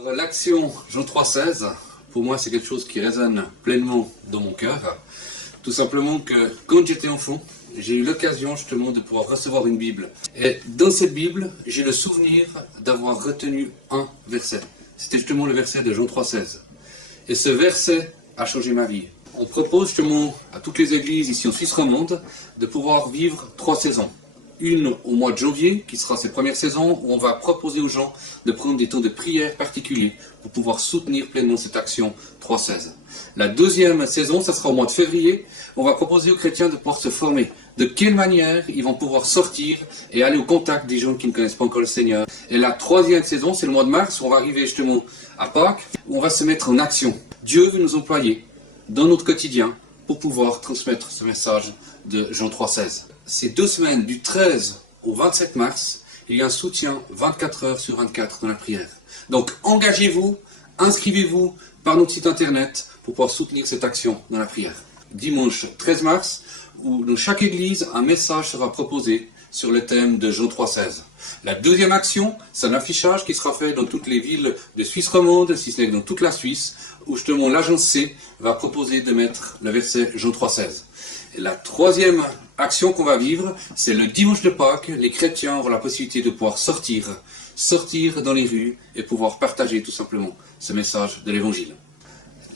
Alors, l'action Jean 3,16, pour moi c'est quelque chose qui résonne pleinement dans mon cœur. Tout simplement que quand j'étais enfant, j'ai eu l'occasion justement de pouvoir recevoir une Bible. Et dans cette Bible, j'ai le souvenir d'avoir retenu un verset. C'était justement le verset de Jean 3,16. Et ce verset a changé ma vie. On propose justement à toutes les églises ici en Suisse romande de pouvoir vivre 3 saisons. Une au mois de janvier, qui sera ses premières saisons, où on va proposer aux gens de prendre des temps de prière particuliers pour pouvoir soutenir pleinement cette action 3,16. La deuxième saison, ça sera au mois de février, où on va proposer aux chrétiens de pouvoir se former. De quelle manière ils vont pouvoir sortir et aller au contact des gens qui ne connaissent pas encore le Seigneur. Et la troisième saison, c'est le mois de mars, où on va arriver justement à Pâques, où on va se mettre en action. Dieu veut nous employer dans notre quotidien pour pouvoir transmettre ce message de Jean 3,16. Ces 2 semaines, du 13 au 27 mars, il y a un soutien 24 heures sur 24 dans la prière. Donc engagez-vous, inscrivez-vous par notre site internet pour pouvoir soutenir cette action dans la prière. Dimanche 13 mars, où dans chaque église, un message sera proposé sur le thème de Jean 3,16. La deuxième action, c'est un affichage qui sera fait dans toutes les villes de Suisse romande, si ce n'est dans toute la Suisse, où justement l'agence C va proposer de mettre le verset Jean 3,16. Et la troisième action qu'on va vivre, c'est le dimanche de Pâques. Les chrétiens auront la possibilité de pouvoir sortir dans les rues et pouvoir partager tout simplement ce message de l'évangile.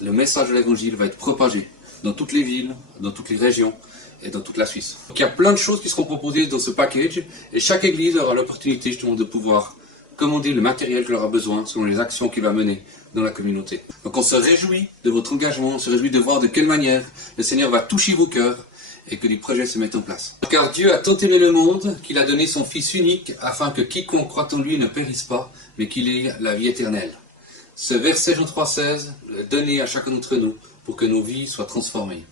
Le message de l'évangile va être propagé dans toutes les villes, dans toutes les régions et dans toute la Suisse. Donc, il y a plein de choses qui seront proposées dans ce package et chaque église aura l'opportunité justement de pouvoir commander le matériel qu'elle aura besoin selon les actions qu'il va mener dans la communauté. Donc on se réjouit de votre engagement, on se réjouit de voir de quelle manière le Seigneur va toucher vos cœurs et que les projets se mettent en place. Car Dieu a tant aimé le monde qu'il a donné son Fils unique afin que quiconque croit en lui ne périsse pas, mais qu'il ait la vie éternelle. Ce verset Jean 3,16 est donné à chacun d'entre nous pour que nos vies soient transformées.